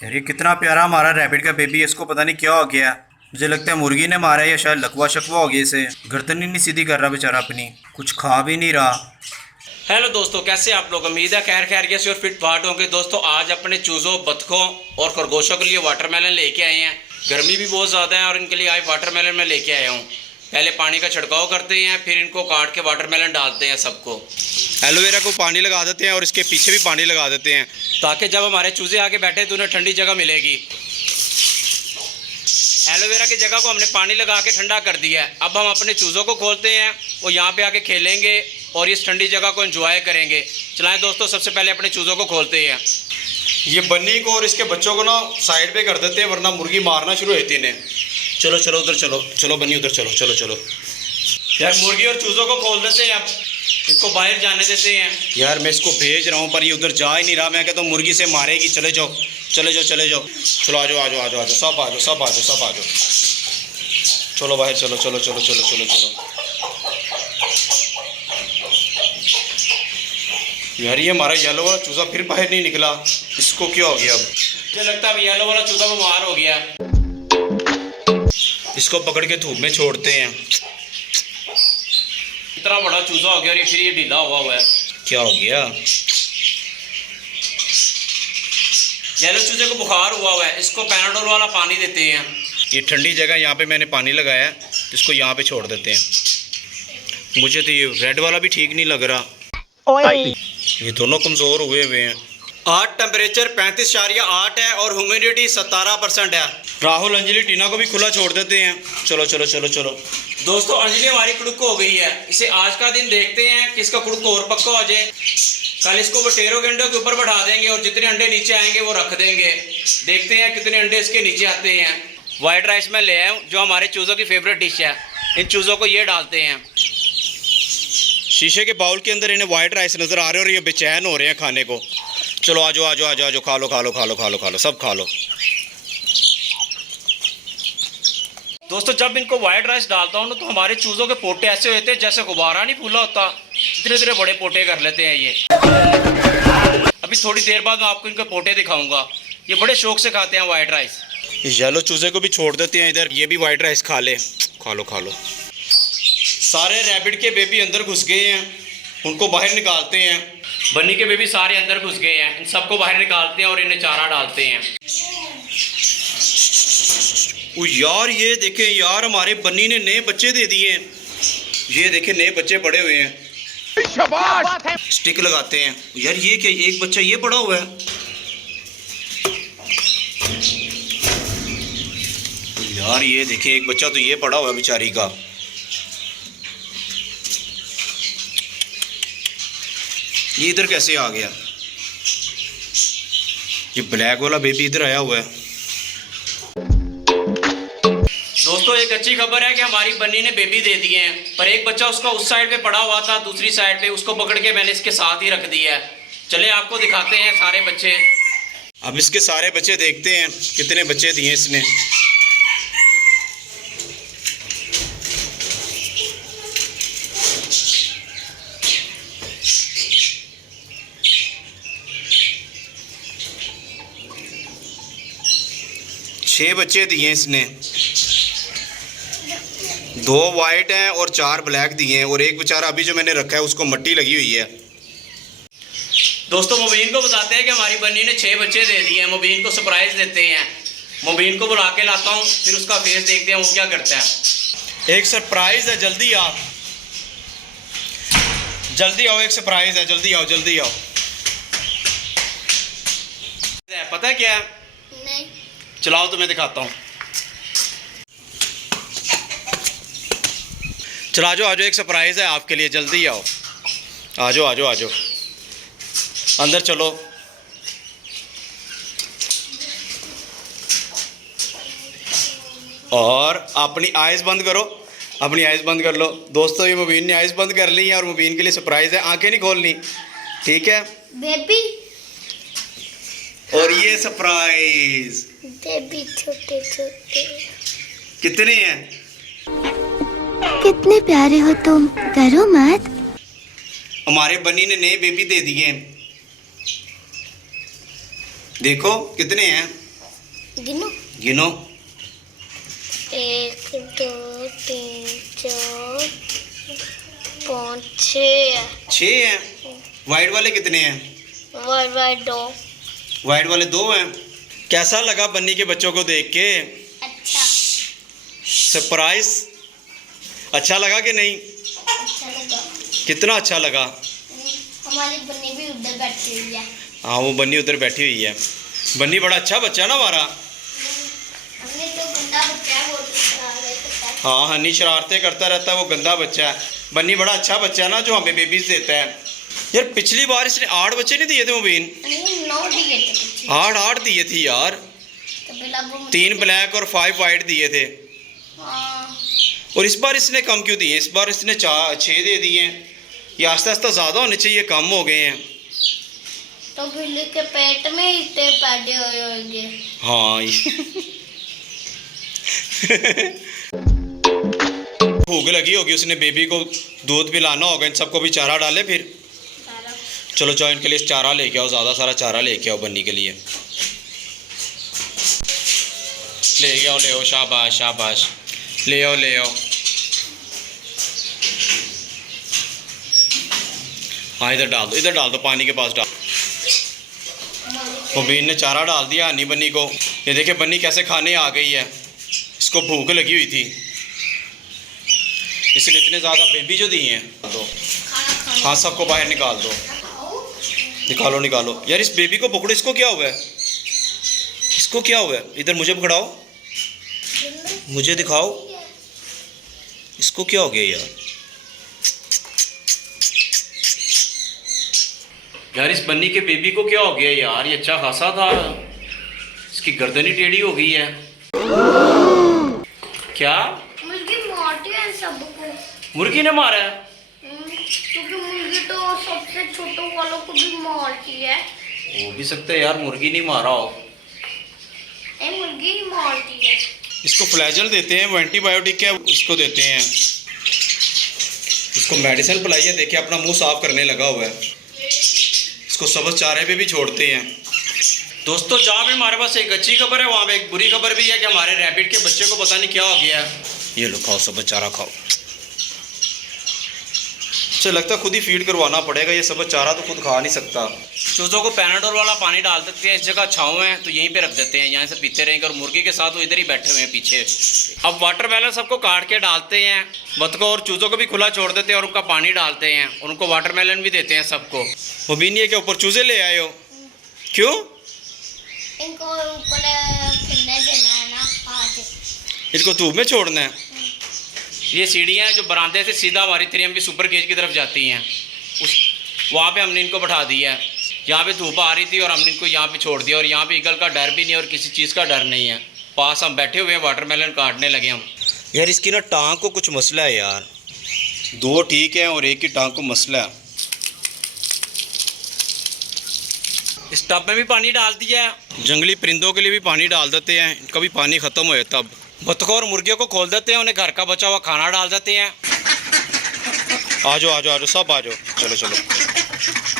यार ये कितना प्यारा हमारा रैबिट का बेबी है। इसको पता नहीं क्या हो गया। मुझे लगता है मुर्गी ने मारा है या शायद लकवा शकवा हो गया इसे। गर्दन ही नहीं सीधी कर रहा बेचारा अपनी, कुछ खा भी नहीं रहा। हेलो दोस्तों, कैसे आप लोग? उम्मीद है खैर खैरियत से और फिट फाट होंगे। दोस्तों आज अपने चूज़ों, बतखों और खरगोशों के लिए वाटरमेलन लेके आए हैं। गर्मी भी बहुत ज़्यादा है और इनके लिए आज वाटरमेलन में लेके आया हूँ। पहले पानी का छिड़काव करते हैं, फिर इनको काट के वाटरमेलन डालते हैं सबको। एलोवेरा को पानी लगा देते हैं और इसके पीछे भी पानी लगा देते हैं, ताकि जब हमारे चूज़े आके बैठे तो उन्हें ठंडी जगह मिलेगी। एलोवेरा की जगह को हमने पानी लगा के ठंडा कर दिया है। अब हम अपने चूज़ों को खोलते हैं, वो यहाँ पे आके खेलेंगे और इस ठंडी जगह को एंजॉय करेंगे। चलाएं दोस्तों, सबसे पहले अपने चूज़ों को खोलते हैं। ये बन्नी को और इसके बच्चों को ना साइड पे कर देते हैं, वरना मुर्गी मारना शुरू होती है इन्हें। चलो चलो उधर चलो, चलो बन्नी उधर चलो, चलो चलो यार। मुर्गी और चूज़ों को खोल देते हैं, अब इनको बाहर जाने देते हैं। यार मैं इसको भेज रहा हूँ पर ये उधर जा ही नहीं रहा। मैं कहता हूँ मुर्गी से मारेगी। चले जाओ चले जाओ चले जाओ, चलो आ जाओ आ जाओ आ जाओ आ जाओ, सब आ जाओ सब आ जाओ सब आ जाओ। चलो बाहर चलो चलो चलो चलो चलो चलो। यार ये हमारा येलो वाला चूज़ा फिर बाहर नहीं निकला, इसको क्या हो गया? अब मुझे लगता है अब येलो वाला चूज़ा बीमार हो गया। इसको पकड़ के धूप में छोड़ते हैं। इतना बड़ा चूज़ा हो गया और ये फिर ये ढीला हुआ है। क्या हो गया? येलो चूज़े को बुखार हुआ है, इसको पैनाडोल वाला पानी देते हैं। ये ठंडी जगह, यहाँ पे मैंने पानी लगाया है, इसको यहाँ पे छोड़ देते हैं। मुझे तो ये रेड वाला भी ठीक नहीं लग रहा। ये दोनों कमज़ोर हुए हुए हैं। आज टेम्परेचर 35.8 है और ह्यूमिडिटी 17% है। राहुल, अंजलि, टीना को भी खुला छोड़ देते हैं। चलो चलो चलो चलो। दोस्तों अंजलि हमारी कुड़ुक हो गई है। इसे आज का दिन देखते हैं कि इसका कुड़ुक और पक्का हो जाए। कल इसको बटेरों के अंडों के ऊपर बैठा देंगे और जितने अंडे नीचे आएंगे वो रख देंगे। देखते हैं कितने अंडे इसके नीचे आते हैं। वाइट राइस में ले आया हूँ, जो हमारे चूज़ों की फेवरेट डिश है। इन चूज़ों को ये डालते हैं। शीशे के बाउल के अंदर इन्हें वाइट राइस नज़र आ रहे हैं और ये बेचैन हो रहे हैं खाने को। चलो आ जाओ आ जाओ आ जाओ आ जाओ, खा लो खा लो खा लो खा लो खा लो, सब खा लो। दोस्तों जब इनको वाइट राइस डालता हूँ ना, तो हमारे चूज़ों के पोटे ऐसे होते हैं जैसे गुब्बारा नहीं फूला होता। इतने इतने बड़े पोटे कर लेते हैं ये। अभी थोड़ी देर बाद मैं आपको इनके पोटे दिखाऊंगा। ये बड़े शौक से खाते हैं वाइट राइस। इस येलो चूज़े को भी छोड़ देते हैं इधर, ये भी वाइट राइस खा ले। खा लो खा लो। सारे रैबिट के बेबी अंदर घुस गए हैं, उनको बाहर निकालते हैं। बन्नी के बेबी सारे अंदर घुस गए हैं, इन सबको बाहर निकालते हैं और इन्हें चारा डालते हैं। ओ यार ये देखें यार, हमारे बन्नी ने नए बच्चे दे दिए हैं। ये देखें नए बच्चे पड़े हुए हैं। शाबाश। स्टिक लगाते हैं। यार ये क्या, एक बच्चा ये पड़ा हुआ है। यार ये देखें एक बच्चा तो ये पड़ा हुआ है बेचारी का। ये इधर कैसे आ गया? ये ब्लैक वाला बेबी इधर आया हुआ है। दोस्तों एक अच्छी खबर है कि हमारी बन्नी ने बेबी दे दिए हैं, पर एक बच्चा उसका उस साइड पे पड़ा हुआ था, दूसरी साइड पे उसको पकड़ के मैंने इसके साथ ही रख दिया है। चले आपको दिखाते हैं सारे बच्चे। अब इसके सारे बच्चे देखते हैं कितने बच्चे दिए इसने। छह बच्चे दिए इसने, 2 वाइट हैं और 4 ब्लैक दिए हैं, और एक बेचारा अभी जो मैंने रखा है उसको मट्टी लगी हुई है। दोस्तों मुबीन को बताते हैं कि हमारी बन्नी ने 6 बच्चे दे दिए हैं। मुबीन को सरप्राइज देते हैं। मुबीन को बुला के लाता हूँ, फिर उसका फेस देखते हैं वो क्या करता है। एक सरप्राइज है, जल्दी आओ जल्दी आओ, एक सरप्राइज है, जल्दी आओ जल्दी आओ। पता है क्या है? नहीं। चलाओ तो मैं दिखाता हूँ। चला जाओ आ जाओ, एक सरप्राइज़ है आपके लिए, जल्दी आओ। आ जाओ आ जाओ आ जाओ, अंदर चलो। और अपनी आइज़ बंद करो, अपनी आइज़ बंद कर लो। दोस्तों ये मुबीन ने आइज़ बंद कर ली है और मुबीन के लिए सरप्राइज़ है, आंखें नहीं खोलनी, ठीक है बेबी? और ये सरप्राइज बेबी छोटे छोटे कितने हैं? कितने प्यारे हो तुम, डरो मत। हमारे बनी ने नए बेबी दे दिए हैं। देखो कितने हैं। गिनो। गिनो। 1 2 3 4 5 6 6 हैं। वाइट वाले कितने हैं? वाइट 2। वाइट वाले 2 हैं। कैसा लगा बन्नी के बच्चों को देख के? अच्छा सरप्राइज अच्छा लगा कि नहीं? अच्छा लगा। कितना अच्छा लगा? हमारी बन्नी भी उधर बैठी हुई है। हाँ, वो बन्नी उधर बैठी हुई है। बन्नी बड़ा अच्छा बच्चा है ना हमारा। हमने तो गंदा बच्चा है, वो तो शरारतें करता है। हाँ, हनी शरारतें करता रहता है, वो गंदा बच्चा है। बन्नी बड़ा अच्छा बच्चा है ना, जो हमें बेबीज देता है। यार पिछली बार इसने 8 बच्चे नहीं दिए थे मुबीन? नहीं 9 दिए थे कुछ। 8 दिए थे यार। तो बिला वो 3 ब्लैक और 5 वाइट दिए थे। हाँ और इस बार इसने कम क्यों दिए? इस बार इसने 6 दे दिए हैं। ये आस्ता आस्ता ज़्यादा होने चाहिए, कम हो गए हैं। तो बिल्ली के पेट में इतने पैदे हुए होंगे। हाँ भूख लगी होगी, उसने बेबी को दूध पिलाना होगा, इन सबको भी चारा डाले फिर। चलो जाओ इनके लिए चारा लेके आओ, ज़्यादा सारा चारा लेके आओ बन्नी के लिए। ले आओ शाबाश शाबाश, ले आओ। हाँ इधर डाल दो पानी के पास डाल। मुबीन ने चारा डाल दिया हनी बन्नी को। ये देखिए बन्नी कैसे खाने आ गई है, इसको भूख लगी हुई थी, इसलिए इतने ज़्यादा बेबी जो दिए हैं। दो हाँ, सबको बाहर निकाल दो। निकालो यार, इस बेबी को पकड़ो। इसको क्या हुआ है? इधर मुझे पकड़ाओ, मुझे दिखाओ, इसको क्या हो गया यार इस बन्नी के बेबी को क्या हो गया यार? ये अच्छा खासा था, इसकी गर्दन ही टेढ़ी हो गई है। क्या मुर्गी मारती है सबको। मुर्गी ने मारा है? क्योंकि मुर्गी तो सबसे छोटों वालों को भी मारती है। हो भी सकता है यार मुर्गी नहीं मारा हो। मुर्गी ही मारती है। इसको फ्लैजल देते हैं, वो एंटीबायोटिक है, उसको देते हैं। इसको मेडिसिन पिलाइए, देखिए अपना मुंह साफ करने लगा हुआ है। इसको सब्ज़ चारे पे भी छोड़ते हैं। दोस्तों जहाँ भी हमारे पास एक अच्छी खबर है, वहाँ पे एक बुरी खबर भी है कि हमारे रैबिट के बच्चे को पता नहीं क्या हो गया है। ये लो खाओ, सब्ज़ चारा खाओ। मुझे लगता है खुद ही फीड करवाना पड़ेगा, ये सब्ज़ चारा तो खुद खा नहीं सकता। चूज़ों को पैनाडोल वाला पानी डाल देते हैं, इस जगह छाँव है तो यहीं पे रख देते हैं, यहाँ से पीते रहेंगे। और मुर्गी के साथ वो इधर ही बैठे हुए हैं पीछे। अब वाटरमेलन सबको काट के डालते हैं, बतखों और चूज़ों को भी खुला छोड़ देते हैं और उनका पानी डालते हैं, और उनको वाटरमेलन भी देते हैं सबको। वो भी नहीं है कि ऊपर चूज़े ले आए हो? क्यों? इनको ऊपर खेलने देना है ना आज। इसको धूप में छोड़ना है। ये सीढ़ियाँ हैं जो बरामदे से सीधा हमारी 3MB सुपर केज की तरफ जाती हैं, उस वहाँ पे हमने इनको बैठा दिया है। यहाँ पे धूप आ रही थी और हमने इनको यहाँ पे छोड़ दिया, और यहाँ पे ईगल का डर भी नहीं और किसी चीज़ का डर नहीं है। पास हम बैठे हुए हैं, वाटरमेलन काटने लगे हम। यार इसकी ना टांग को कुछ मसला है यार, 2 ठीक है और एक की टांग को मसला है। इस टब में भी पानी डाल दिया है, जंगली परिंदों के लिए भी पानी डाल देते हैं, इनका भी पानी ख़त्म हो जाता। अब बतखों और मुर्गियों को खोल देते हैं, उन्हें घर का बचा हुआ खाना डाल देते हैं। आ जाओ सब आ जाओ, चलो।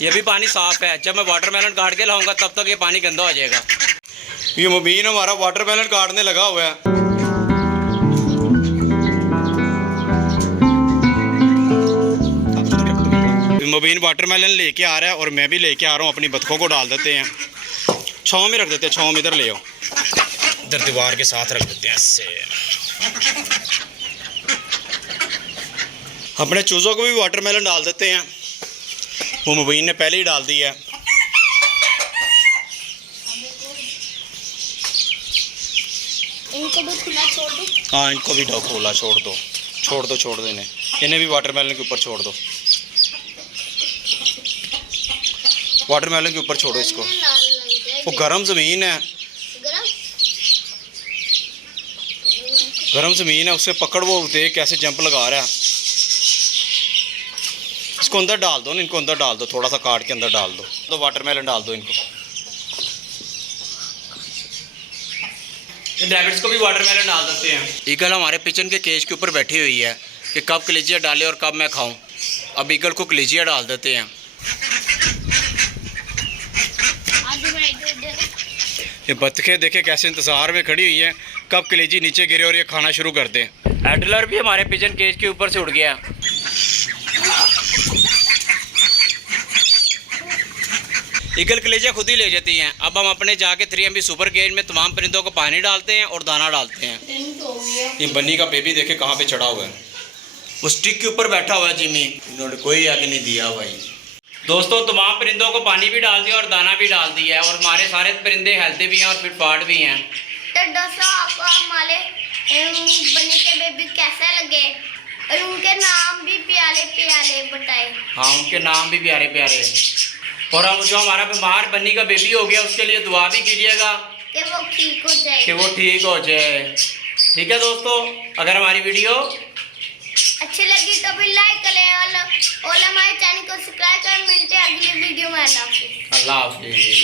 ये भी पानी साफ़ है, जब मैं वाटरमेलन काट के लाऊंगा तब तक ये पानी गंदा हो जाएगा। ये मुबीन हमारा वाटरमेलन काटने लगा हुआ है। मुबीन वाटरमेलन लेके आ रहा है और मैं भी लेके आ रहा हूँ। अपनी बतखों को डाल देते हैं, छाँव में रख देते हैं, छाँव में इधर ले आओ, इधर दीवार के साथ रख देते हैं ऐसे। अपने चूज़ों को भी वाटरमेलन डाल देते हैं, वो मुबीन ने पहले ही डाल दिया है। इनको भी खुला छोड़ दो। हाँ इनको भी खुला छोड़ दो इन्हें भी वाटरमेलन के ऊपर छोड़ दो, वाटरमेलन के ऊपर छोड़ो इसको। वो गर्म ज़मीन है, गर्म ज़मीन है, उससे पकड़, वो देख कैसे जंप लगा रहा है। इसको अंदर डाल दो ना, इनको अंदर डाल दो, थोड़ा सा काट के अंदर डाल दो, तो वाटरमेलन डाल दो इनको। इन रैबिट्स को भी वाटरमेलन डाल देते हैं। ईगल हमारे पिजन के केज के ऊपर बैठी हुई है कि कब कलेजिया डाले और कब मैं खाऊं। अब ईगल को कलेजिया डाल देते हैं। ये बतखें देखे कैसे इंतज़ार में खड़ी हुई हैं कब कलेजी नीचे गिरे और ये खाना शुरू कर दें। एडलर भी हमारे पिजन केज के ऊपर से उड़ गया। ईगल कलेजा खुद ही ले जाती हैं। अब हम अपने जाके 3MB सुपर केज में तमाम परिंदों को पानी डालते हैं और दाना डालते हैं। ये बन्नी का बेबी देखे कहाँ पे चढ़ा हुआ है, वो स्टिक के ऊपर बैठा हुआ है जिमी। इन्होंने कोई आगे नहीं दिया भाई। दोस्तों तमाम परिंदों को पानी भी डाल दिया और दाना भी डाल दिया है और हमारे सारे परिंदे हेल्दी भी हैं और फिट फाट भी हैं। तो दोस्तों आपको हमारे बनी के बेबी कैसे लगे और उनके नाम भी प्यारे प्यारे बताए। हाँ उनके नाम भी प्यारे प्यारे। और हम जो हमारा बीमार बन्नी का बेबी हो गया उसके लिए दुआ भी कीजिएगा कि वो ठीक हो जाए, कि वो ठीक हो जाए। ठीक है दोस्तों, अगर हमारी वीडियो अच्छी लगी तो भी लाइक करें और हमारे चैनल को सब्सक्राइब करें। मिलते हैं अगली वीडियो में। अल्लाह हाफिज़। अल्लाह हाफिज़।